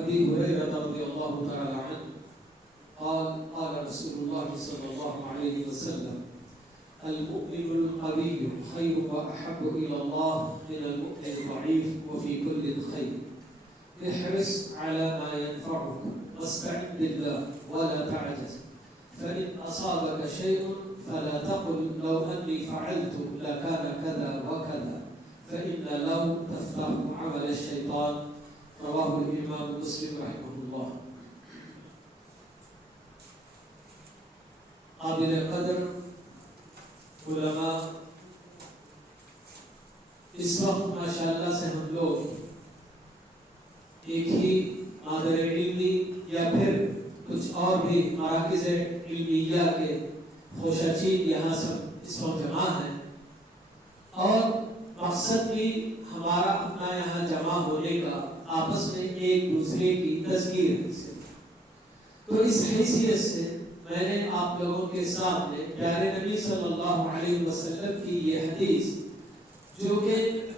أبي هريرة رضي الله تعالى عنه قال قال رسول الله صلى الله عليه وسلم المؤمن القوي خير وأحب إلى الله من المؤمن الضعيف وفي كل خير احرص على ما ينفعك واستعن بالله ولا تعجز فإن أصابك شيء فلا تقل لو أني فعلت لكان كذا وكذا فإن لو تفتح عمل الشيطان رواه الإمام مسلم رحمه الله. قابل قدر علماء اس وقت ماشاءاللہ سے ہم لوگ ایک ہی مادر علمی یا پھر کچھ اور بھی مراکز علمیہ کے خوشچین یہاں سب اس وقت جمع ہیں اور مقصد بھی ہمارا اپنا یہاں جمع ہونے کا آپس میں ایک دوسرے کی تذکیر سے. تو اس حیثیت سے میں نے آپ لوگوں کے سامنے پیارے نبی صلی اللہ علیہ وسلم کی یہ حدیث جو کہ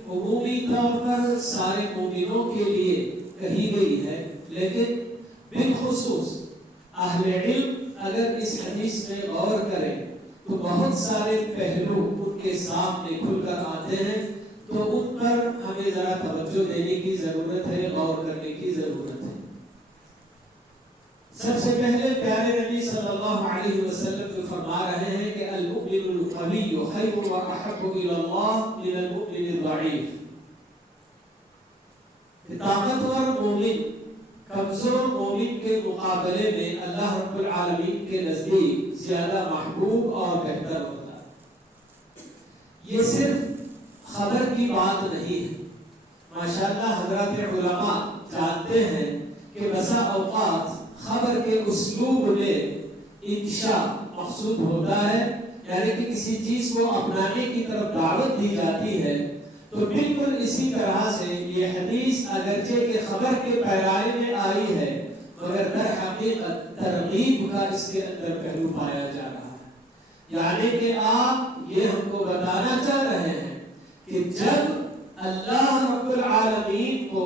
عمومی طور پر سارے مومنوں کے لیے کہی گئی ہے لیکن بالخصوص اہل علم اگر اس حدیث میں غور کریں تو بہت سارے پہلو ان کے سامنے کھل کر آتے ہیں تو ان پر ہمیں ذرا توجہ دینے کی ضرورت ہے, غور کرنے کی ضرورت ہے. سب سے پہلے پیارے نبی صلی اللہ علیہ وسلم جو فرما رہے ہیں کہ المؤمن القوی خیر واحب الی اللہ من المؤمن الضعیف. طاقتور مومن کمزور مومن کے مقابلے میں اللہ رب العالمین کے نزدیک زیادہ محبوب اور بہتر ہوتا ہے. یہ صرف خبر کی بات نہیں ہے. ماشاءاللہ حضرات علماء جانتے ہیں کہ بسا اوقات خبر کے اسلوب میں انشاء مقصود ہوتا ہے, یعنی کہ کسی چیز کو اپنانے کی طرف دعوت دی جاتی ہے. تو بالکل اسی طرح سے یہ حدیث اگرچہ کہ خبر کے پیرائے میں آئی ہے مگر در حقیقت ترغیب کا اس کے اندر پہلو پایا جا رہا ہے. یعنی کہ آپ یہ ہم کو بتانا چاہ رہے ہیں کہ جب اللہ رب العالمین کو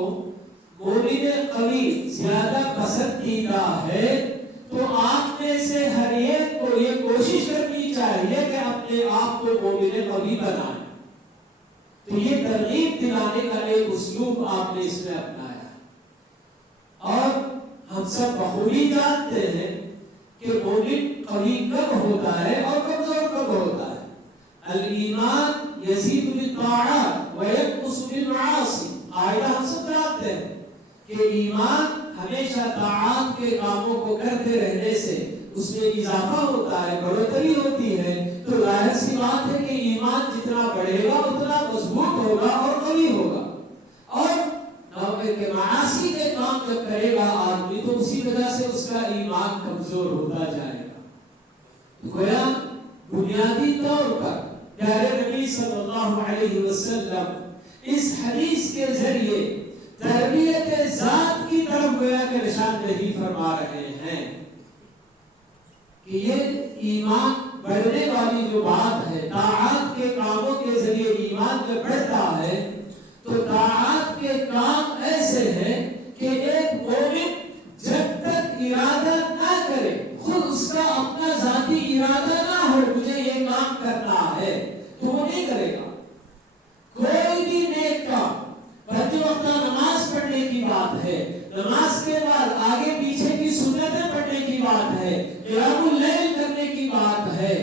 مومن قوی زیادہ پسندیدہ ہے تو آپ میں سے ہر ایک کو یہ کوشش کرنی چاہیے کہ اپنے آپ کو مومن قوی بنائیں. تو یہ ترغیب دلانے کا ایک اسلوب آپ نے اس میں اپنایا. اور ہم سب بخوبی جانتے ہیں کہ مومن قوی کب ہوتا ہے اور کمزور کب ہوتا ہے. الایمان یزید بالطاعات وینقص بالمعاصی. قاعدہ ہم سب جانتے ہیں کہ ایمان ہمیشہ طاعات کے کاموں کو کرتے رہنے سے اس میں اضافہ ہوتا ہے, بڑھوتری ہوتی ہے. تو ظاہر سی بات ہے کہ ایمان جتنا بڑھے گا اتنا مضبوط ہوگا اور قوی ہوگا. اور معاصی کے کام جب کرے گا آدمی تو اسی وجہ سے اس کا ایمان کمزور ہوتا جائے گا. گویا بنیادی طور پر پیارے نبی صلی اللہ علیہ وسلم اس حدیث کے ذریعے تربیت ذات کی طرف گویا کہ نشاندہی فرما رہے ہیں کہ یہ ایمان بڑھنے والی جو بات ہے, طاعات کے کاموں کے ذریعے ایمان جب بڑھتا ہے تو طاعات کے کام ایسے ہیں کہ ایک مومن جب تک ارادہ نہ کرے, خود اس کا اپنا ذاتی ارادہ نہ ہو مجھے یہ کام کرنا ہے تو وہ نہیں کرے گا. کوئی بھی نیک کام, پنج وقت نماز پڑھنے کی بات ہے, نماز کے بعد آگے پیچھے کی سنتیں پڑھنے کی بات ہے, قیام اللیل کرنے کی بات ہے,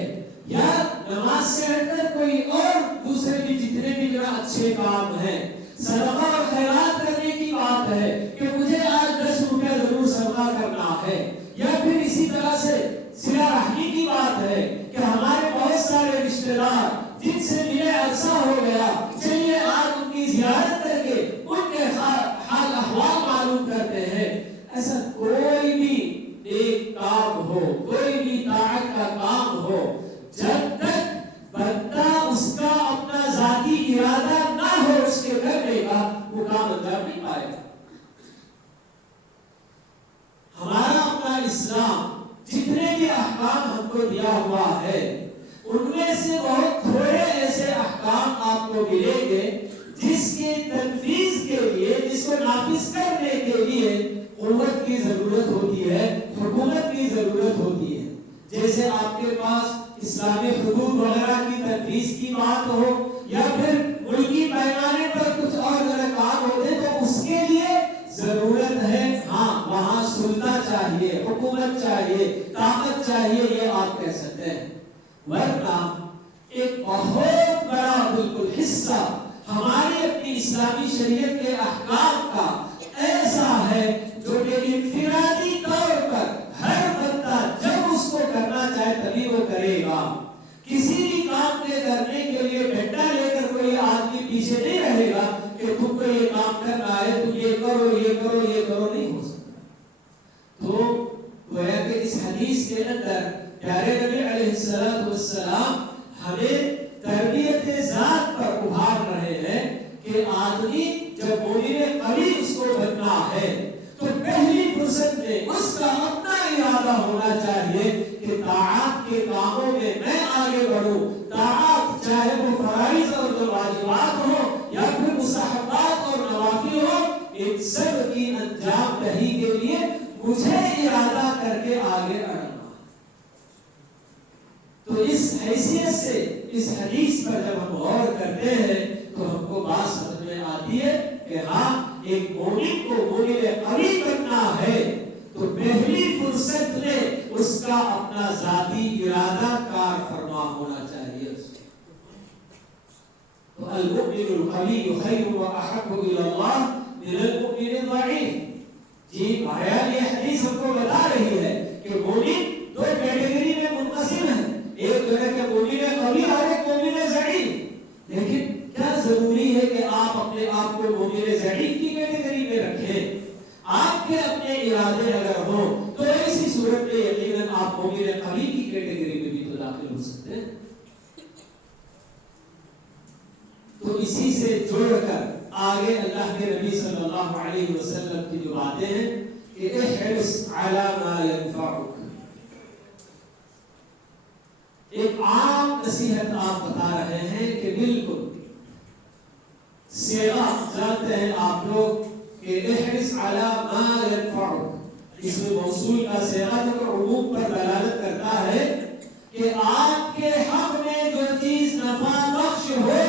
یا نماز سے ہٹ کر کوئی اور دوسرے بھی جتنے بھی جو اچھے کام ہیں, صدقہ اور خیرات کرنے کی بات ہے کہ مجھے آج 10 روپے ضرور صدقہ کرنا ہے, یا پھر اسی طرح سے صلہ رحمی کی بات ہے کہ ہمارے بہت سارے رشتہ دار جن سے ملے عرصہ ہو گیا, چلیے آج ان کی زیارت کر کے ان کے حال احوال معلوم کرتے ہیں. ایسا کوئی بھی ایک کام ہو, کوئی بھی طاعت کا کام ہو, جب تک بندہ اس کا اپنا ذاتی ارادہ نہ ہو اس کے کرنے کا, وہ کام انجام نہیں پائے گا. ہمارا اپنا اسلام جتنے بھی احکام ہم کو دیا ہوا ہے ان میں سے بہت تھوڑے ایسے احکام آپ کو ملیں گے جس کے تنفیذ کے لیے, جس کو نافذ کرنے کے لیے دولت کی ضرورت ہوتی ہے، حکومت کی ضرورت ہوتی ہے. جیسے آپ کے پاس اسلامی حدود وغیرہ کی تدریس کی بات ہو یا پھر ملکی پیمانے پر کچھ اور کام ہوتے تو اس کے لیے ضرورت ہے ہاں وہاں سلطہ چاہیے، حکومت چاہیے، طاقت چاہیے، یہ آپ کہہ سکتے ہیں. ورنہ ایک بہت بڑا بالکل حصہ ہماری اپنی اسلامی شریعت کے احکام کا ایسا ہے جو کہ انفرادی طور پر ہر بندہ جب اس کو کرنا چاہے تبھی وہ کرے گا. کسی بھی کام کے کرنے کے لیے ڈنڈا لے کر کوئی آدمی پیچھے نہیں رہے گا کہ تم کو یہ کام کرنا ہے تو یہ کرو یہ کرو یہ کرو، نہیں ہو سکتا. تو گویا کہ اس حدیث کے اندر پیارے نبی علیہ السلام ہمیں تربیت ذات پر ابھار رہے ہیں کہ آدمی جب مومن قوی اس کو بننا ہے تو پہلی فرصت میں اس کا اپنا ارادہ ہونا چاہیے کہ طاعات کے کاموں میں آگے بڑھوں. طاعات چاہے وہ فرائض اور واجبات ہو یا پھر مستحبات اور نوافل ہو، ان سب کی انجام دہی کے لیے مجھے ارادہ کر کے آگے بڑھنا. تو اس حیثیت سے اس حدیث پر جب ہم غور کرتے ہیں تو ہم کو بات سمجھ میں آتی ہے کہ ہاں ایک مومن کو مومن قوی بننا ہے تو پہلی فرصت میں اس کا اپنا ذاتی ارادہ کار فرما ہونا چاہیے. تو المؤمن القوی خیر واحب الی اللہ من المؤمن الضعیف. جی آیا یہ حدیث ہم کو بتا رہی ہے کہ مومن دو کیٹیگری میں منقسم ہے، ایک جو ہے کہ مومن قوی اور ایک مومن ضعیف. لیکن کیا ضروری ہے کہ آپ اپنے آپ کو مومن ضعیف کی کیٹیگری میں رکھیں؟ آپ کے اپنے ارادے اگر ہوں تو ایسی صورت میں یقیناً آپ مومن قوی کی کیٹیگری میں بھی تو داخل ہو سکتے ہیں. تو اسی سے جوڑ کر آگے اللہ کے نبی صلی اللہ علیہ وسلم کی جو باتیں ہیں کہ احرص علی ما ينفعک، ایک عام نصیحت آپ بتا رہے ہیں کہ بالکل صیغہ جانتے ہیں آپ لوگ کہ احرص علی ما ينفعک، اس میں موصول کا صیغہ جو عموم پر دلالت کرتا ہے کہ آپ کے حق میں جو چیز نفع بخش ہو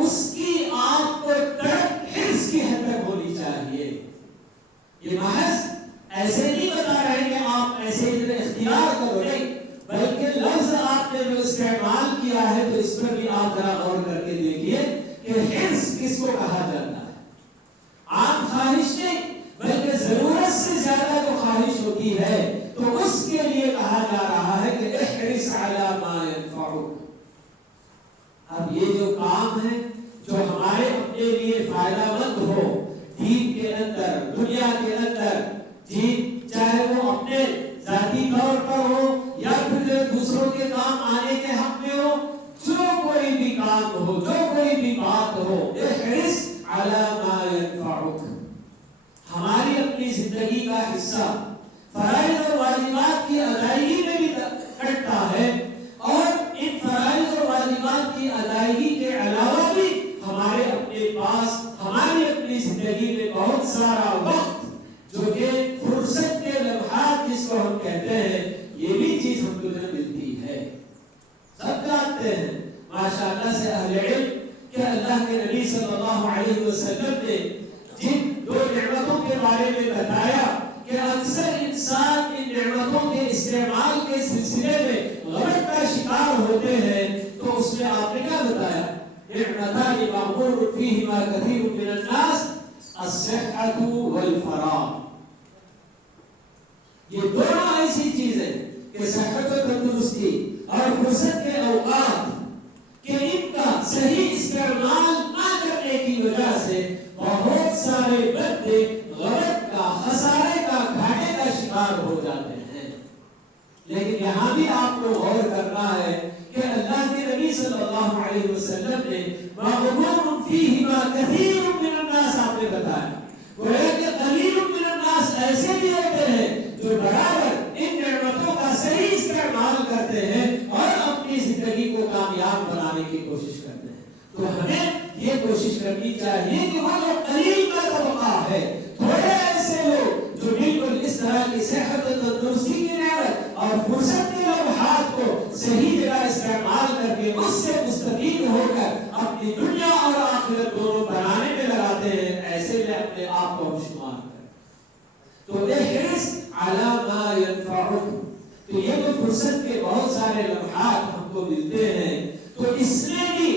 اس کی آپ کو تڑپ حرص کی حد تک ہونی چاہیے. یہ محض ایسے نہیں بتا رہے کہ آپ ایسے اختیار کرو، نہیں، بلکہ لفظ آپ نے جو استعمال کیا ہے تو اس پر بھی آپ ذرا غور کر کے دیکھیے کہ حرص کس کو کہا جاتا ہے. عام خواہش نہیں بلکہ ضرورت سے زیادہ جو خواہش ہوتی ہے تو اس کے لیے کہا جا رہا ہے کہ احرص علی ما ينفعک. اب یہ جو کام ہے جو ہمارے اپنے لیے فائدہ مند ہو دین کے اندر دنیا کے اندر، جی چاہے وہ اپنے ذاتی طور پر ہو یا پھر دوسروں کے کام آنے کے حق میں ہو، جو کوئی بھی کام ہو جو کوئی بھی بات ہو، احرص علی ما ينفعک. ہماری اپنی زندگی کا حصہ فرائض اور واجبات کی ادائیگی میں بھی کٹتا ہے اور ان فرائض اور واجبات کی ادائیگی کے علاوہ بھی ہمارے اپنے پاس ہماری اپنی زندگی میں بہت سارا وقت جو کہ فرصت کے لمحات جس کو ہم کہتے ہیں، یہ بھی چیز ہم کو ملتی ہے. سب جانتے ہیں ماشاءاللہ سے اہل علم کہ اللہ کے نبی صلی اللہ علیہ وسلم نے جن دو نعمتوں کے بارے میں بتایا کہ اکثر انسان ان نعمتوں کے استعمال کے سلسلے میں غلط کا شکار ہوتے ہیں، تو اس میں آپ نے کیا بتایا؟ نعمتان مغبون فیہما کثیر من الناس الصحۃ والفراغ. یہ دونوں ایسی چیزیں کہ صحت و تندرستی اور فرصت کے اوقات کہ ان کا صحیح استعمال نہ کرنے کی وجہ سے بہت سارے بندے غلط کا، خسارے کا، گھاٹے کا شکار ہو جاتے ہیں. لیکن یہاں بھی آپ کو غور کرنا ہے کہ اللہ کے نبی صلی اللہ علیہ وسلم نے مغبون فیہما کثیر من الناس آپ نے بتایا. گویا کہ قلیل من الناس ایسے بھی ہوتے ہیں جو برابر ان نعمتوں کا صحیح استعمال کرتے ہیں اور اپنی زندگی کو کامیاب بنانے کی کوشش کرتے ہیں. تو ہمیں یہ کوشش کرنی چاہیے کہ وہ جو قلیل کا طبقہ ہے، تھوڑے ایسے لوگ جو بالکل اس صحت و تندرستی کی نعمت اور فرصت کے لمحات کو صحیح جگہ استعمال کر کے اس سے مستفید ہو کر اپنی دنیا اور آخرت دونوں بنانے میں لگاتے ہیں، ایسے میں اپنے آپ کو ہم شمار کریں۔ تو احرص علی ما ینفعک، تو یہ تو فرصت کے بہت سارے لمحات ہم کو ملتے ہیں، تو اس میں بھی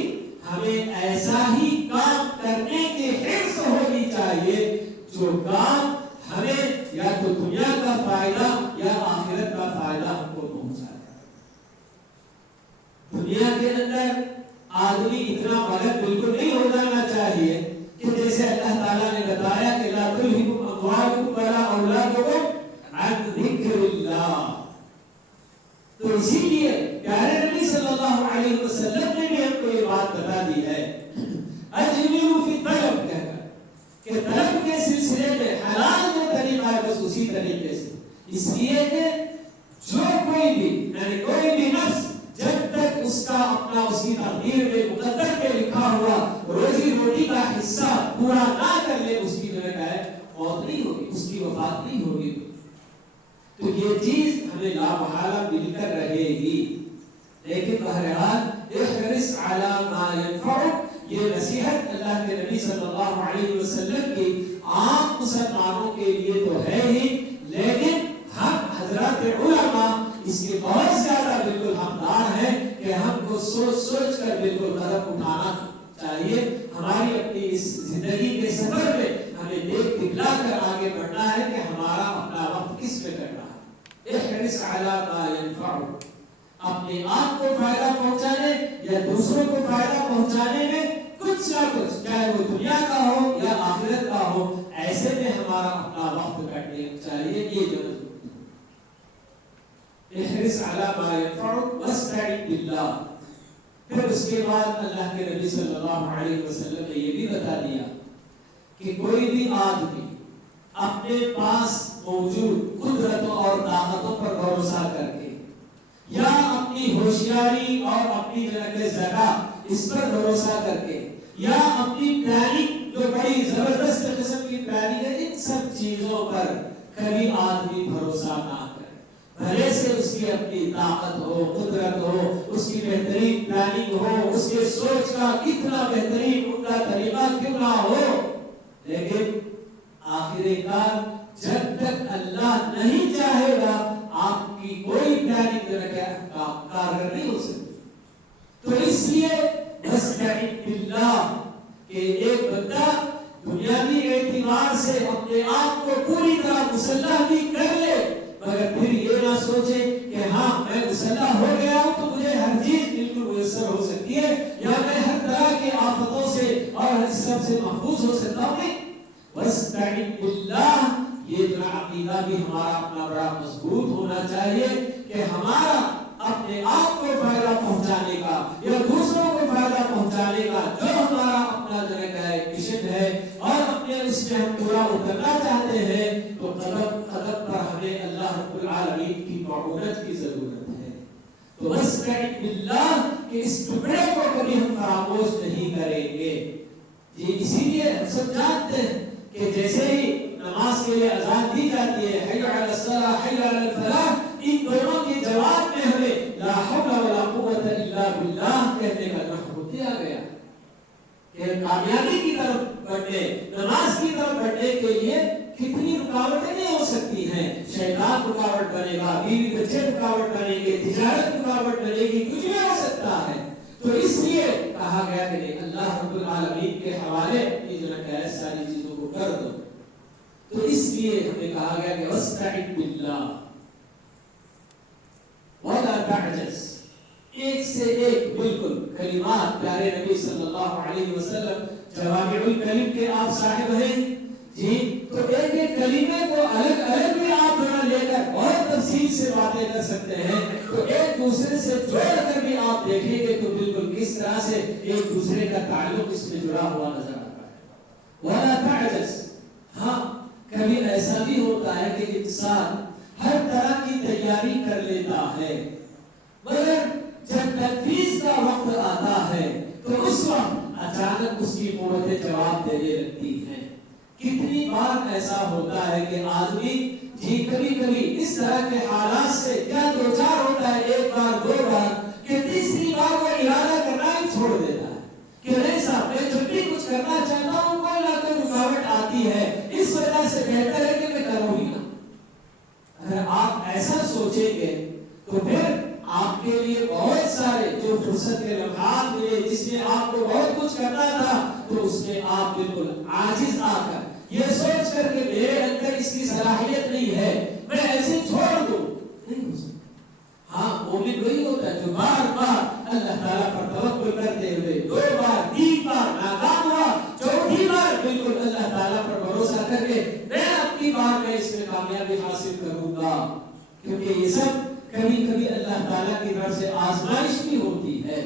ہمیں ایسا ہی کام کرنے کی حرص ہونی چاہیے جو کام ہمیں یا تو دنیا کا فائدہ یا آخرت کا فائدہ ہم کو پہنچائے۔ دنیا کے اندر آدمی اتنا مغرب بالکل نہیں ہو جانا چاہیے کہ جیسے اللہ تعالیٰ نے بتایا کہ لا تلہکم اموالکم ولا اولادکم عن ذکر اللہ، تو اسی لیے پیارے نبی صلی اللہ علیہ وسلم نے بھی ہم کو یہ بات بتا دی ہے، اجملوا فی الطلب، کہہ کر کہ طلب کے سلسلے میں حلال جو طریقہ ہے بس اسی طریقے سے، اس لیے کہ جو کوئی بھی یعنی کوئی بھی نفس جب تک اس کا اپنا اس کی تقدیر میں مقدر کے لکھا ہوا روزی روٹی کا حصہ پورا نہ کر لے، اس کی جو ہے موت نہیں ہوگی، اس کی وفات نہیں ہوگی۔ تو یہ چیز ہمیں لا محالہ مل کر رہے گی، لیکن بہرحال احرص علی ما ینفعک، یہ نصیحت اللہ کے نبی صلی اللہ علیہ وسلم کی عام مسلمانوں کے لیے تو ہے ہی، لیکن ہم حضرات علماء اس کے بہت زیادہ بالکل حقدار ہیں کہ ہم کو سوچ سوچ کر بالکل قدم اٹھانا چاہیے۔ ہماری اپنی اس زندگی کے سفر میں ہمیں دیکھ دکھلا کر آگے بڑھنا ہے کہ ہمارا اپنا وقت کس میں کرنا ہے۔ احرص علی ما ینفعک، اپنے آپ کو فائدہ پہنچانے یا دوسروں کو فائدہ پہنچانے میں کچھ نہ کچھ، چاہے وہ دنیا کا ہو یا آخرت کا ہو، ایسے میں ہمارا اپنا وقت کٹنا چاہیے۔ یہ جو احرص علی ما ینفعک واستعن باللہ، پھر اس کے بعد اللہ کے نبی صلی اللہ علیہ وسلم نے یہ بھی بتا دیا کہ کوئی بھی آدمی اپنے پاس موجود قدرتوں اور طاقتوں پر بھروسہ کر کے یا اپنی ہوشیاری اور اپنی ذکا اس پر بھروسہ کر کے یا اپنی پلاننگ جو بڑی زبردست قسم کی پلاننگ ہے، ان سب چیزوں پر کبھی آدمی بھروسہ نہ کرے، بھلے سے اس کی اپنی طاقت ہو، قدرت ہو، اس کی بہترین پلاننگ ہو، اس کے سوچ کا کتنا بہترین عمدہ طریقہ کیوں نہ ہو، لیکن آخر کار جب تک اللہ نہیں چاہے گا آپ کی کوئی پلاننگ کارگر نہیں ہو سکتی۔ تو اس لیے واستعن باللہ کہ ایک بندہ دنیاوی اعتبار سے اپنے آپ کو پوری طرح مسلح بھی کر لے، مگر پھر یہ نہ سوچے کہ ہاں میں مسلح ہو گیا ہوں تو مجھے ہر چیز بالکل میسر ہو سکتی ہے یا میں ہر طرح کی آفتوں سے اور ہر سب سے محفوظ ہو سکتا ہوں۔ نہیں، واستعن باللہ، یہ جو عقیدہ بھی ہمارا اپنا بڑا مضبوط ہونا چاہیے کہ ہمارا اپنے آپ کو فائدہ پہنچانے کا یا دوسروں کو فائدہ پہنچانے کا جو ہمارا اپنا جو ہے مشن ہے اور اپنے اس میں ہم پورا اترنا چاہتے ہیں، تو قدم قدم پر ہمیں اللہ رب العالمین کی معونت کی ضرورت ہے۔ تو واستعن باللہ کہ اس ٹکڑے کو کبھی ہم فراموش نہیں کریں گے۔ یہ اسی لیے ہم سب جانتے ہیں کہ جیسے ہی نماز کے لیے اذان دی جاتی ہے، حی علی الصلاۃ حی علی الفلاح، ان دونوں کے جواب میں ہمیں لا حول ولا قوت الا باللہ کہنے کا حکم دیا گیا کہ کامیابی کی طرف بڑھنے، نماز کی طرف بڑھنے کے لیے کتنی رکاوٹیں نہیں ہو سکتی ہیں۔ شیطان رکاوٹ بنے گا، بیوی بچے رکاوٹ بنے گے، تجارت رکاوٹ بنے گی، کچھ بھی ہو سکتا ہے۔ تو اس لیے کہا گیا کہ اللہ رب العالمین کے حوالے اپنی جو ہے ساری چیزوں کو کر دو۔ تو اس لیے ہمیں کہا گیا کہ واستعن باللہ ولا تعجز، ایک سے ایک بالکل کلمات پیارے نبی صلی اللہ علیہ وسلم جوامع الکلم کے آپ صاحب ہیں جی، تو ایک ایک کلمے کو الگ الگ بھی آپ لے کر بہت تفصیل سے باتیں کر سکتے ہیں، تو ایک دوسرے سے جوڑ کر بھی آپ دیکھیں گے تو بالکل کس طرح سے ایک دوسرے کا تعلق اس میں جڑا ہوا نظر آتا ہے۔ ولا تعجز، ہاں کبھی ایسا بھی ہوتا ہے کہ انسان ہر طرح کی تیاری کر لیتا ہے، مگر جب تنفیذ کا وقت آتا ہے تو اس وقت اچانک اس کی قوتیں جواب دینے لگتی ہیں۔ کتنی بار ایسا ہوتا ہے کہ آدمی جی کبھی کبھی اس طرح کے حالات سے کیا دو چار ہوتا ہے، ایک بار دو بار کہ تیسری بار وہ ارادہ کرنا ہی چھوڑ دیتا ہے کہ نہیں صاحب میں جب بھی کچھ کرنا چاہتا ہوں کوئی نہ کوئی رکاوٹ آتی ہے، اس وجہ سے بہتر ہے کہ میں کروں ہی نہ۔ اگر آپ ایسا سوچیں گے تو پھر آپ کے لیے بہت سارے جو فرصت کے لمحات ملے جس میں آپ کو بہت کچھ کرنا تھا تو اس میں آپ بالکل عاجز آ کر یہ سوچ کر کہ میرے اندر اس کی صلاحیت نہیں ہے میں ایسے چھوڑ دوں، نہیں ہو سکتا۔ ہاں مومن وہی ہوتا ہے جو بار بار اللہ تعالیٰ پر توکل کرتے ہوئے دو بار تین بار ناکام ہوا، چوتھی بار بالکل اللہ تعالیٰ پر بھروسہ کر کے میں اپنی بار میں اس میں کامیابی حاصل کروں گا، کیونکہ یہ سب کبھی کبھی اللہ تعالیٰ کی طرف سے آزمائش بھی ہوتی ہے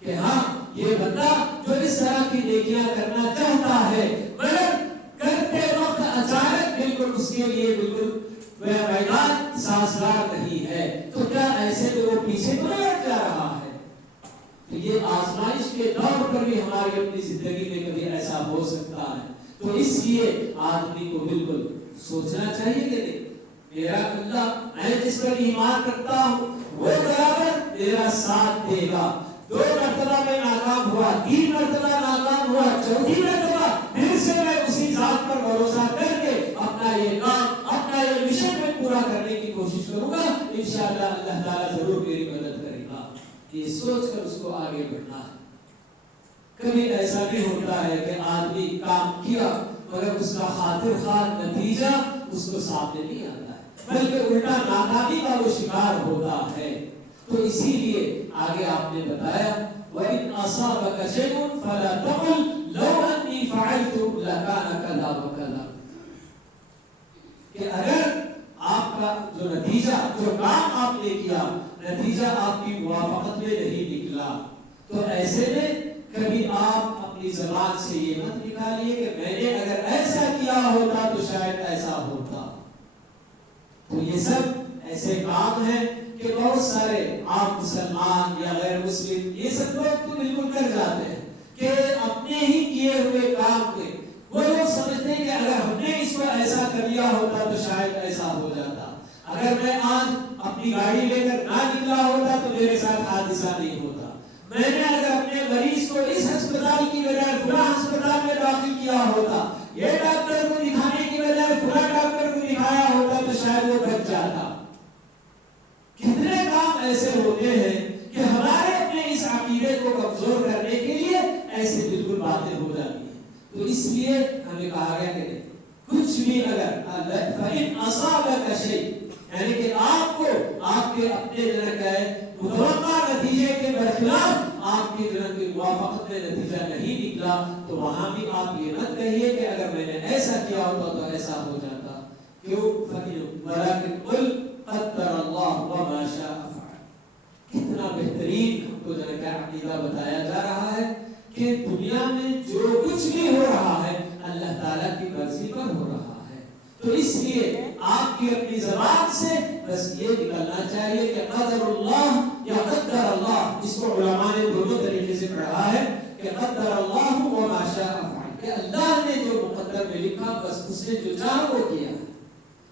کہ ہاں یہ بندہ جو اس طرح کی نیکیاں کرنا چاہتا ہے مگر کرتے وقت اچانک بالکل اس کے لیے بالکل میدان سازگار نہیں ہے تو کیا ایسے میں وہ پیچھے تو نہیں ہٹ جا رہا ہے؟ تو یہ آزمائش کے دور پر بھی ہماری اپنی زندگی میں کبھی ایسا ہو سکتا ہے، تو اس لیے آدمی کو بالکل سوچنا چاہیے کہ نہیں میرا اللہ میں جس پر ایمان رکھتا ہوں وہ برابر میرا ساتھ دے گا۔ دو مرتبہ میں ناکام ہوا، تین مرتبہ ناکام ہوا، چوتھی مرتبہ پھر سے میں اسی ذات پر بھروسہ کر کے اپنا یہ کام اپنا یہ مشن میں پورا کرنے کی کوشش کروں گا، انشاءاللہ اللہ تعالیٰ ضرور میری مدد کرے گا۔ یہ سوچ کر اس کو آگے بڑھنا ہے۔ کبھی ایسا بھی ہوتا ہے کہ آدمی کام کیا مگر اس کا خاطر خواہ نتیجہ اس کو سامنے نہیں آتا ہے بلکہ الٹا ناکامی کا وہ شکار ہوتا ہے، تو اسی لیے آگے آپ نے بتایا وَإِنْ أَصَابَكَ شَيْءٌ فَلَا تَقُلْ لَوْ أَنِّي فَعَلْتُ لَكَانَ كَذَا وَكَذَا، کہ اگر آپ کا جو نتیجہ جو کام آپ نے کیا نتیجہ آپ کی موافقت میں نہیں نکلا تو ایسے میں کبھی آپ اپنی زبان سے یہ مت نکالیے کہ میں نے اگر ایسا کیا ہوتا تو شاید ایسا ہوتا۔ تو یہ سب ایسے کام ہیں کہ بہت سارے آپ مسلمان یا غیر مسلم یہ سب لوگ تو بالکل کر جاتے ہیں کہ اپنے ہی کیے ہوئے کام کے وہ لوگ سمجھتے ہیں کہ اگر ہم نے اس کو ایسا کر لیا ہوتا تو شاید ایسا ہو جاتا، اگر میں آج اپنی گاڑی لے کر نہ نکلا ہوتا تو میرے ساتھ حادثہ نہیں ہوتا، میں نے اگر اپنے مریض کو اس ہسپتال کی بجائے فلاں ہسپتال میں داخل کیا ہوتا، یہ ڈاکٹر کو دکھانے کی بجائے فلاں ڈاکٹر کو دکھایا ہوتا تو شاید وہ بچ جاتا۔ کتنے کام ایسے ہوتے ہیں کہ ہمارے اپنے اس عقیدے کو کمزور کرنے کے لیے ایسے بالکل باتیں ہو جاتی ہیں، تو اس لیے ہمیں کہا گیا کہ کچھ بھی اگر فَإِنْ أَصَابَكَ شَيْءٌ یعنی کہ آپ کو آپ کے اپنے جنک ہے متوقع نتیجے کے برخلاف آپ کی جنک کی موافقت میں نتیجہ نہیں نکلا تو وہاں بھی آپ یہ مت کہیے کہ اگر میں نے ایسا کیا ہوتا تو ایسا ہو جاتا، کیوں وَلَكِنْ قُلْ قَدَّرَ اللَّهُ وَمَا شَاءَ فَعَلَ۔ کتنا بہترین ہم کو جنک عقیدہ بتایا جا رہا ہے کہ دنیا میں جو کچھ بھی ہو رہا ہے اللہ تعالیٰ کی مرضی پر ہو رہا ہے، تو اس لیے آپ کی اپنی زبان سے بس یہ نکلنا چاہیے کہ قدر اللہ یا قدر اللہ، اس کو علماء نے دونوں طریقے سے پڑھا ہے کہ قدر اللہ وما شاء فعل، کہ اللہ نے جو مقدر میں لکھا بس اس نے جو چاہا وہ کیا۔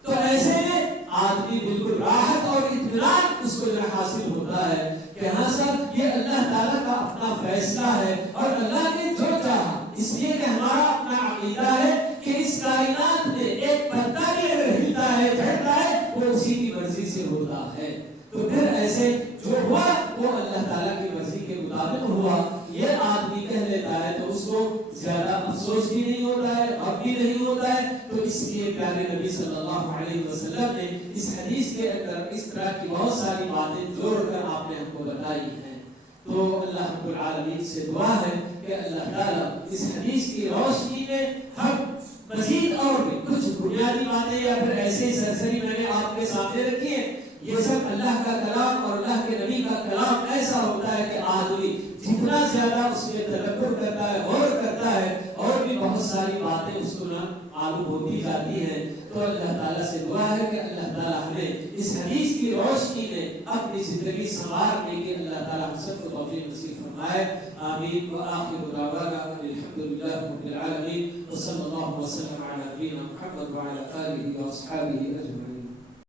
تو ایسے میں آدمی بالکل راحت اور اطمینان اس کو جو حاصل ہوتا ہے کہ ہاں سر یہ اللہ تعالیٰ کا اپنا فیصلہ ہے اور اللہ نے جو چاہا، اس لیے کہ ہمارا اپنا عقیدہ ہے کہ اس کائنات میں ایک پتا بھی اگر ہلتا ہے جھڑتا ہے وہ اسی کی مرضی سے ہوتا ہے، تو پھر ایسے جو ہوا وہ اللہ تعالیٰ کی مرضی کے مطابق ہوا، یہ آدمی کہہ لیتا ہے تو اس کو زیادہ افسوس بھی نہیں ہوتا ہے، غم بھی نہیں ہوتا ہے۔ تو اس لیے پیارے نبی صلی اللہ علیہ وسلم نے اس حدیث کے اندر اس طرح کی بہت ساری باتیں جوڑ کر آپ نے ہم کو بتائی ہیں۔ تو اللہ رب العالمین سے دعا ہے کہ اللہ تعالیٰ اس حدیث کی روشنی میں ہم مزید اور بھی کچھ بنیادی باتیں یا پھر ایسے سرسری میں نے آپ کے سامنے رکھی ہیں، یہ سب اللہ کا کلام اور اللہ کے نبی کا کلام ایسا ہوتا ہے کہ آدمی جتنا زیادہ اس میں تدبر کرتا ہے غور کرتا ہے اور بھی بہت ساری باتیں اس کو معلوم ہوتی جاتی ہیں۔ تو اللہ تعالیٰ سے دعا ہے کہ اللہ تعالیٰ ہمیں اس حدیث کی روشنی میں اپنی زندگی سنوارنے کی اللہ تعالیٰ ہم سب کو توفیق نصیب فرمائے، آمین۔ وآخر دعوانا الحمد للہ رب العالمین، وصلی اللہ وسلم علی نبينا محمد وعلى آله وأصحابه أجمعين.